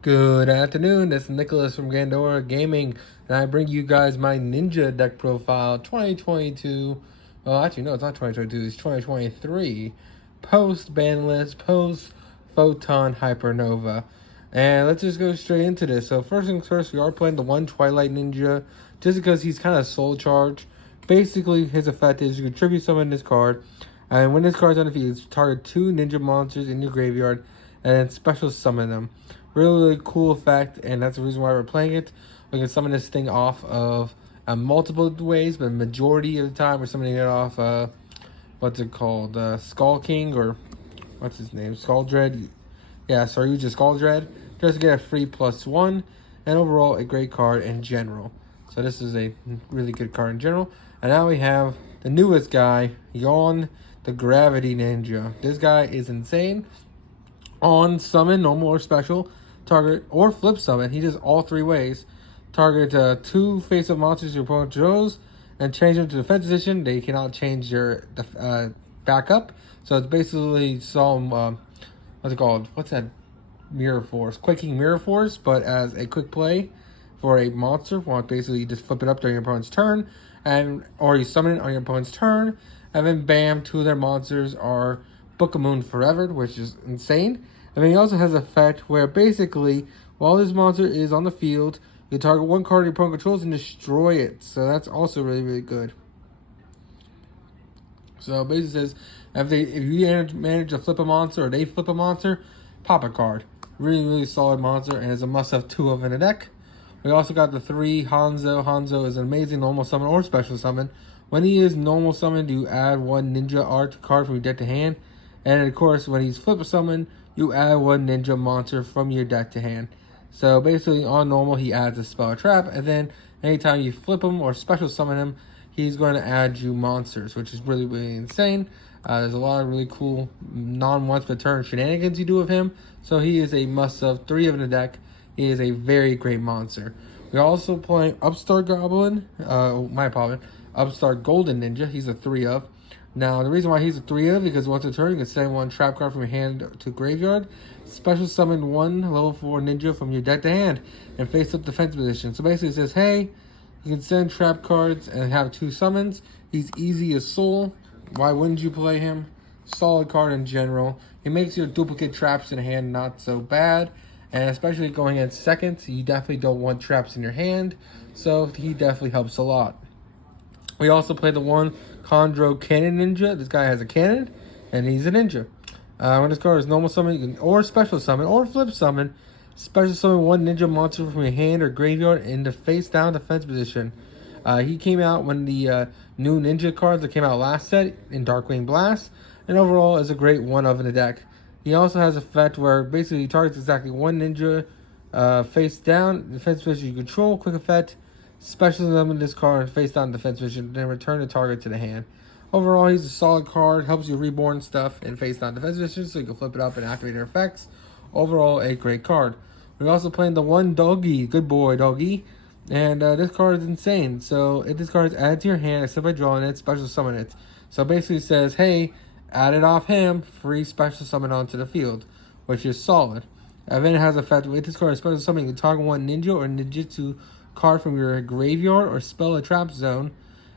Good afternoon, this is Nicholas from Gandora Gaming, and I bring you guys my Ninja deck profile 2022. Well, actually, no, it's not 2022, it's 2023. Post ban list, post Photon Hypernova. And let's just go straight into this. So, first things first, we are playing the one Twilight Ninja, just because he's kind of soul charged. Basically, his effect is you can tribute summon this card, and when this card's on the field, target 2 ninja monsters in your graveyard, and then special summon them. Really cool effect, and that's the reason why we're playing it. We can summon this thing off of multiple ways, but majority of the time we're summoning it off, what's it called? Skull King, or what's his name? Skull Dread. Yeah, sorry, just Skull Dread. Just to get a free +1, and overall a great card in general. So this is a really good card in general. And now we have the newest guy, Yawn the Gravity Ninja. This guy is insane. On summon, normal or special, target or flip summon, he does all 3 ways. Target 2 face-up monsters your opponent draws and change them to defense position. They cannot change their backup. So it's basically some, what's it called? What's that? Mirror Force. Quaking Mirror Force, but as a quick play for a monster. Well, basically you just flip it up during your opponent's turn, or you summon it on your opponent's turn, and then bam, 2 of their monsters are Book of Moon Forever, which is insane. And then he also has an effect where basically, while this monster is on the field, you target 1 card your opponent controls and destroy it. So that's also really, really good. So basically says, if you manage to flip a monster or they flip a monster, pop a card. Really, really solid monster, and it's a must-have 2 of in the deck. We also got the 3 Hanzo. Hanzo is an amazing normal summon or special summon. When he is normal summoned, you add 1 ninja art card from your deck to hand. And of course, when he's flip summon, you add 1 ninja monster from your deck to hand. So basically, on normal, he adds a spell or trap, and then anytime you flip him or special summon him, he's going to add you monsters, which is really, really insane. There's a lot of really cool non-once per turn shenanigans you do with him. So he is a must-have 3 of in the deck. He is a very great monster. We're also playing Upstart Goblin. Upstart Golden Ninja. He's a 3 of. Now, the reason why he's a 3 of, because once a turn, you can send 1 trap card from your hand to graveyard, special summon 1 level 4 ninja from your deck to hand, and face up defense position. So basically it says, hey, you can send trap cards and have 2 summons. He's easy as soul. Why wouldn't you play him? Solid card in general. He makes your duplicate traps in hand not so bad. And especially going in seconds, you definitely don't want traps in your hand. So he definitely helps a lot. We also play the 1 Chondro Cannon Ninja. This guy has a cannon, and he's a ninja. When this card is normal summon, you can, or special summon, or flip summon, special summon 1 ninja monster from your hand or graveyard in the face down defense position. He came out when the new ninja cards that came out last set in Darkwing Blast, and overall is a great 1 of in the deck. He also has an effect where basically he targets exactly 1 ninja face down defense position you control. Quick effect. Special summon this card face down defense position, then return the target to the hand. Overall, he's a solid card, helps you reborn stuff in face down defense position, so you can flip it up and activate their effects. Overall, a great card. We're also playing the 1 Doggy, good boy Doggy, and this card is insane. So if this card is added to your hand, except by drawing it, special summon it. So basically it says, hey, add it off him, free special summon onto the field, which is solid. And then it has effect with this card, special summon, you can target 1 ninja or ninjutsu card from your graveyard or spell a trap zone,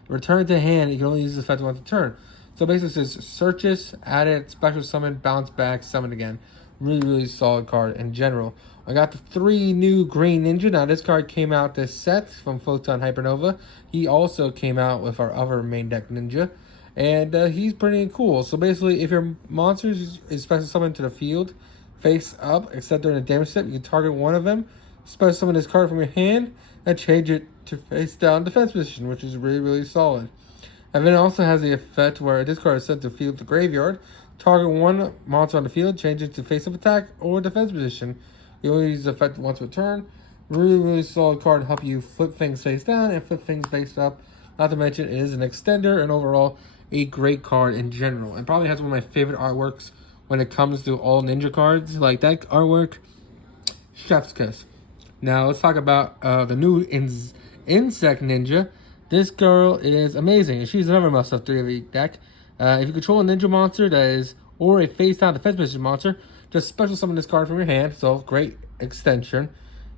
return it to hand. You can only use this effect once a turn. So basically it says search this, add it, special summon, bounce back, summon again. Really, really solid card in general. I got the 3 new Green Ninja. Now this card came out this set from Photon Hypernova. He also came out with our other main deck ninja, and he's pretty cool. So basically, if your monster is special summoned to the field face up, except during a damage step, you can target 1 of them, special summon this card from your hand, and change it to face down defense position, which is really, really solid. And then it also has the effect where this card is sent to field to graveyard. Target 1 monster on the field, change it to face up attack or defense position. You only use the effect once per turn. Really, really solid card to help you flip things face down and flip things face up. Not to mention, it is an extender and overall a great card in general. And probably has one of my favorite artworks when it comes to all ninja cards. Like that artwork, chef's kiss. Now let's talk about the new Insect Ninja. This girl is amazing. She's another must-have 3 of the deck. If you control a ninja monster that is, or a face-down defense position monster, just special summon this card from your hand, so great extension.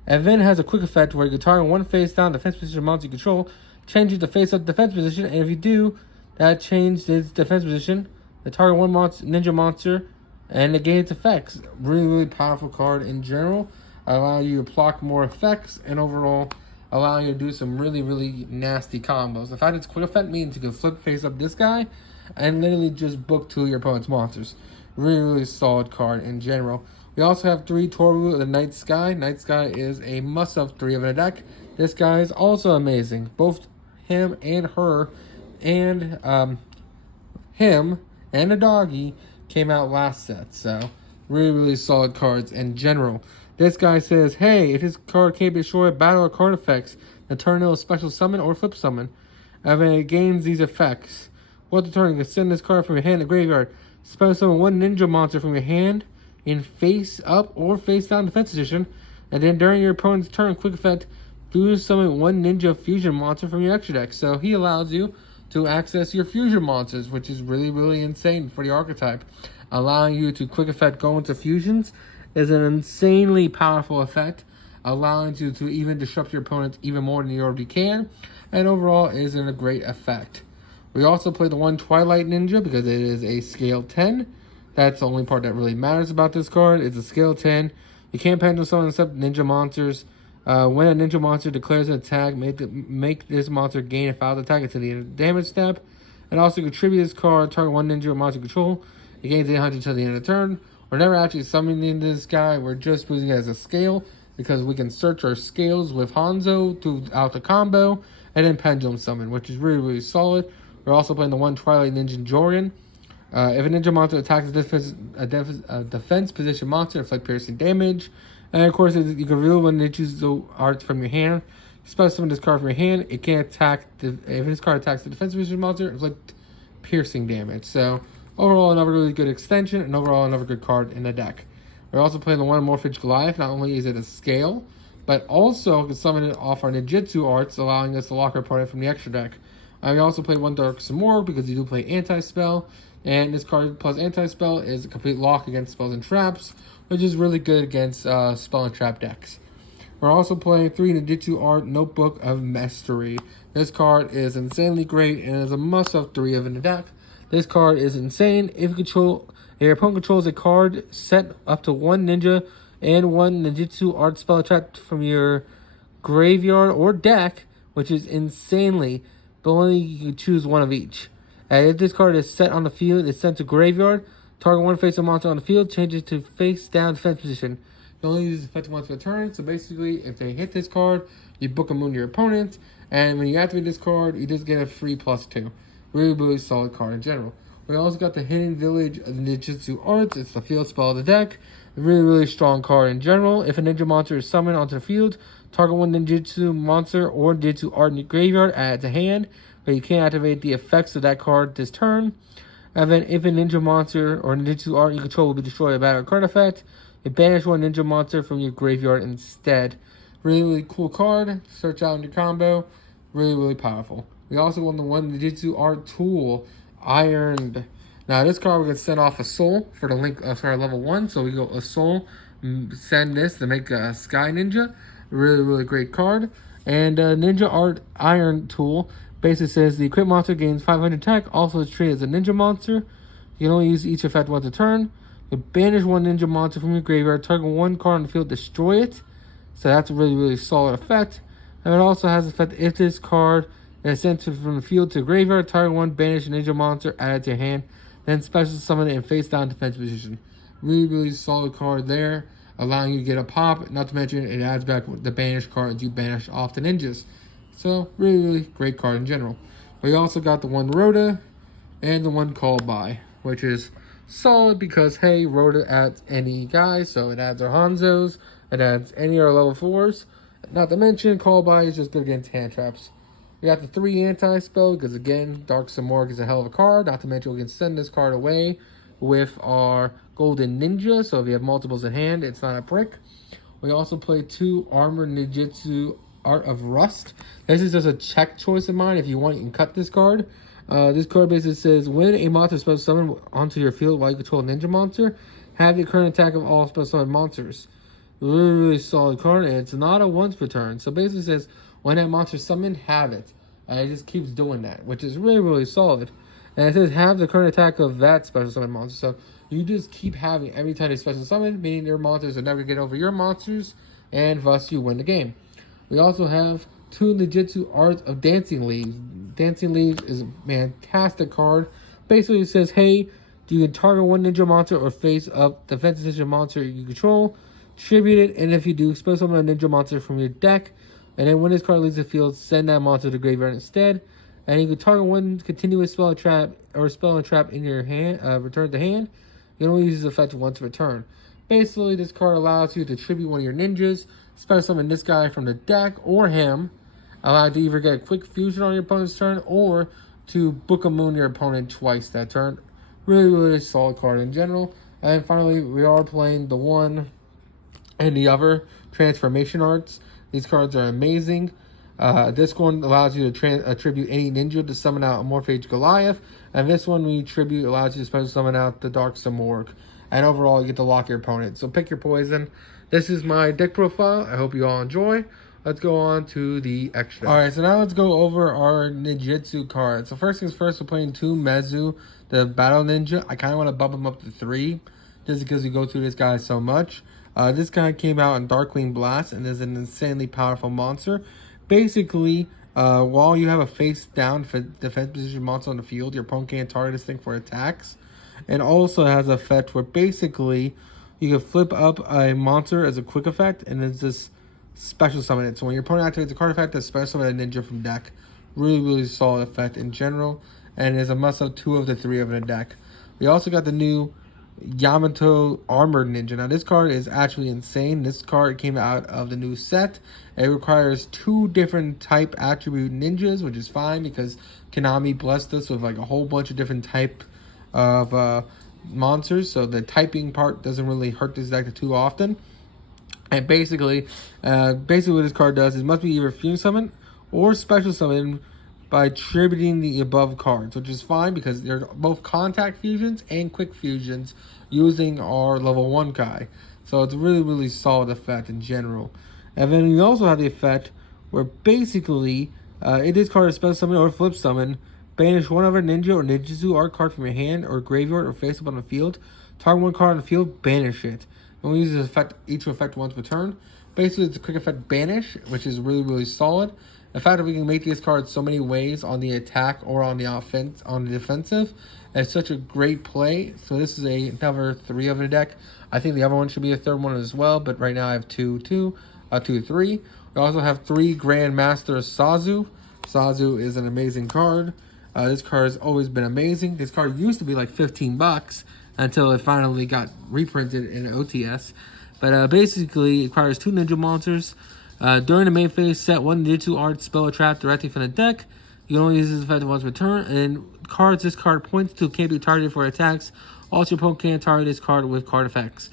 And then it has a quick effect where you can target one face down defense position monster you control, change it to face up defense position, and if you do, that changes its defense position, the target one monster, ninja monster, and negate its effects. Really, really powerful card in general, allowing you to block more effects, and overall allowing you to do some really, really nasty combos. The fact it's quick effect means you can flip face up this guy and literally just book 2 of your opponent's monsters. Really, really solid card in general. We also have 3 Toru of the Night Sky. Night Sky is a must-have 3 of a deck. This guy is also amazing. Both him and her and him and the doggy came out last set. So really, really solid cards in general. This guy says, hey, if this card can't be destroyed, battle or card effects, the turn it'll special summon or flip summon. And when it gains these effects, what the turn, you can send this card from your hand to graveyard. Special summon 1 ninja monster from your hand in face up or face down defense position. And then during your opponent's turn, quick effect, fusion summon 1 ninja fusion monster from your extra deck. So he allows you to access your fusion monsters, which is really, really insane for the archetype. Allowing you to quick effect go into fusions is an insanely powerful effect, allowing you to even disrupt your opponent even more than you already can, and overall is a great effect. We also play the 1 Twilight Ninja because it is a scale 10. That's the only part that really matters about this card. It's a scale 10. You can't pendulum summon except ninja monsters. When a ninja monster declares an attack, make this monster gain a foul attack until the end of the damage step. And also contribute this card, target 1 ninja monster control. It gains 800 until the end of the turn. We're never actually summoning this guy. We're just using it as a scale because we can search our scales with Hanzo throughout the combo and then pendulum summon, which is really, really solid. We're also playing the 1 Twilight Ninja Jorian. If a ninja monster attacks a defense position monster, inflict piercing damage. And of course, you can reveal when you choose the art from your hand. Special summon this card from your hand. It can attack, if this card attacks the defense position monster, inflict piercing damage. So overall, another really good extension, and overall another good card in the deck. We're also playing the 1 Morphage Goliath. Not only is it a scale, but also can summon it off our ninjutsu arts, allowing us to lock our opponent from the extra deck. We also play 1 Dark Samorg because you do play Anti-Spell, and this card plus Anti-Spell is a complete lock against spells and traps, which is really good against spell and trap decks. We're also playing 3 Ninjutsu Art Notebook of Mastery. This card is insanely great and is a must-have 3 of in the deck. This card is insane. If your opponent controls a card, set up to 1 ninja and 1 Ninjutsu Art spell trap from your graveyard or deck, which is insanely, but only you can choose 1 of each. And if this card is set on the field, it's sent to graveyard. Target 1 face-up monster on the field, change it to face down defense position. You only use effective once per turn. So basically, if they hit this card, you book a moon to your opponent. And when you activate this card, you just get a free +2. Really, really solid card in general. We also got the Hidden Village of the Ninjutsu Arts. It's the field spell of the deck. A really, really strong card in general. If a ninja monster is summoned onto the field, target 1 ninjutsu monster or ninjutsu art in your graveyard, add it to hand. But you can't activate the effects of that card this turn. And then if a ninja monster or ninjutsu art you control will be destroyed by a battle card effect, you banish 1 ninja monster from your graveyard instead. Really, really cool card. Search out in your combo. Really, really powerful. We also won the 1 Ninjutsu Art Tool, Ironed. Now this card we can send off a soul for the link for our level 1. So we go a soul, send this to make a Sky Ninja. Really, really great card. And Ninja Art Iron Tool basically says the equipped monster gains 500 attack. Also is treated as a ninja monster. You can only use each effect once a turn. You banish 1 ninja monster from your graveyard. Target 1 card on the field, destroy it. So that's a really, really solid effect. And it also has the effect if this card is sent from the field to the graveyard, target 1 banish ninja monster, add it to your hand, then special summon it in face down defense position. Really, really solid card there, allowing you to get a pop. Not to mention it adds back the banish cards you banish off the ninjas. So really, really great card in general. We also got the 1 Rhoda and the 1 Call By, which is solid because hey, Rhoda adds any guy, so it adds our Hanzos, it adds any of our level 4s. Not to mention, Call By is just good against hand traps. We got the 3 Anti-Spell, because again, Dark Samorg is a hell of a card. Not to mention, we can send this card away with our Golden Ninja, so if you have multiples in hand, it's not a brick. We also play 2 Armor Ninjutsu Art of Rust. This is just a check choice of mine. If you want, you can cut this card. This card basically says, when a monster spell summon onto your field while you control a ninja monster, Have the current attack of all special summon monsters. Really, really solid card, and it's not a once per turn. So basically it says, when that monster summoned, have it. And it just keeps doing that, which is really, really solid. And it says, have the current attack of that special summon monster. So you just keep having every time they special summon, meaning your monsters will never get over your monsters, and thus you win the game. We also have 2 Ninjutsu Art of Dancing Leaves. Dancing Leaves is a fantastic card. Basically it says, hey, you can target one ninja monster or face up defensive ninja monster you control, tribute it, and if you do, special summon a ninja monster from your deck. And then when this card leaves the field, send that monster to the graveyard instead. And you can target one continuous spell or trap in your hand, return to hand. You can only use this effect once per turn. Basically, this card allows you to tribute one of your ninjas, special summon this guy from the deck or him, allow you to either get a quick fusion on your opponent's turn or to book a moon your opponent twice that turn. Really, really solid card in general. And finally, we are playing the one and the other transformation arts. These cards are amazing. This one allows you to attribute any ninja to summon out a Morphage Goliath. And this one, we tribute, allows you to special summon out the Dark Samorg. And overall, you get to lock your opponent. So pick your poison. This is my deck profile. I hope you all enjoy. Let's go on to the extra. Alright, so now let's go over our Ninjutsu cards. So first things first, we're playing 2 Mezu, the Battle Ninja. I kind of want to bump him up to 3, just because we go through this guy so much. This guy came out in Darkwing Blast and is an insanely powerful monster. Basically, while you have a face down defense position monster on the field, your opponent can't target this thing for attacks. And also has an effect where basically you can flip up a monster as a quick effect and it's just special summon it. So when your opponent activates a card effect, that's special summon a ninja from deck. Really, really solid effect in general. And is a must-have 2 of the 3 of the deck. We also got the new Yamato Armored Ninja. Now this card is actually insane. This card came out of the new set. It requires 2 different type attribute ninjas, which is fine because Konami blessed us with like a whole bunch of different type of monsters. So the typing part doesn't really hurt this deck too often. And basically what this card does is must be either fusion summon or special summon by tributing the above cards, which is fine because they're both contact fusions and quick fusions using our level 1 guy. So it's a really, really solid effect in general. And then we also have the effect where basically it is card a special summon or flip summon. Banish one other ninja or ninjutsu art card from your hand or graveyard or face up on the field. Target one card on the field, banish it. And we use this effect, each effect once per turn. Basically, it's a quick effect banish, which is really, really solid. The fact that we can make these cards so many ways on the attack or on the offense, on the defensive, is such a great play. So this is another 3 of the deck. I think the other one should be a 3rd one as well, but right now I have 3. We also have 3 Grandmaster Sazu. Sazu is an amazing card. This card has always been amazing. This card used to be like $15 until it finally got reprinted in OTS. But basically, it requires 2 ninja monsters. During the main phase, set 1 Ninjutsu art spell or trap directly from the deck. You can only use this effect once per turn. And cards this card points to can't be targeted for attacks. Also, your opponent can't target this card with card effects.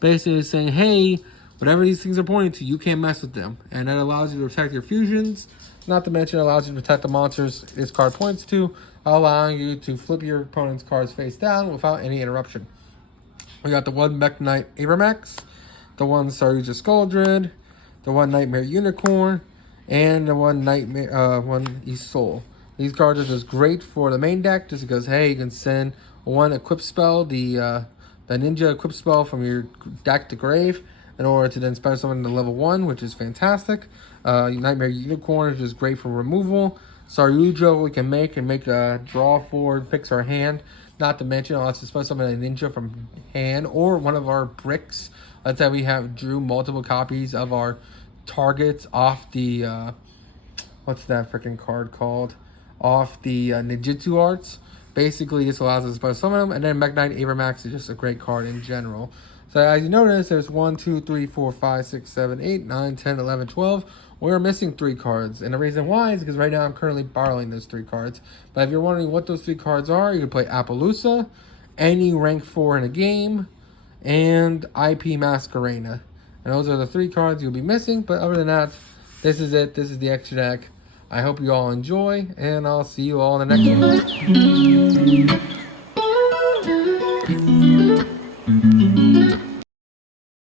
Basically, it's saying, hey, whatever these things are pointing to, you can't mess with them. And that allows you to protect your fusions. Not to mention, it allows you to protect the monsters this card points to, allowing you to flip your opponent's cards face down without any interruption. We got the 1 Mech Knight Abramax, the 1 Saruja Skuldred, the 1 Nightmare Unicorn, and the 1 Isoul. These cards are just great for the main deck, just because, hey, you can send 1 equip spell, the ninja equip spell from your deck to grave, in order to then special summon the level 1, which is fantastic. Nightmare Unicorn is just great for removal. Saruja we can make a draw forward, fix our hand. Not to mention, I'll also special summon a ninja from hand or one of our bricks. Let's say we have drew multiple copies of our targets off the what's that freaking card called? Off the Ninjutsu arts. Basically, this allows us to special summon them, and then Mech Knight Abramax is just a great card in general. So as you notice, there's 1, 2, 3, 4, 5, 6, 7, 8, 9, 10, 11, 12. We're missing 3 cards. And the reason why is because right now I'm currently borrowing those 3 cards. But if you're wondering what those 3 cards are, you can play Appaloosa, any rank 4 in a game, and IP Masquerena. And those are the 3 cards you'll be missing. But other than that, this is it. This is the extra deck. I hope you all enjoy, and I'll see you all in the next one. you.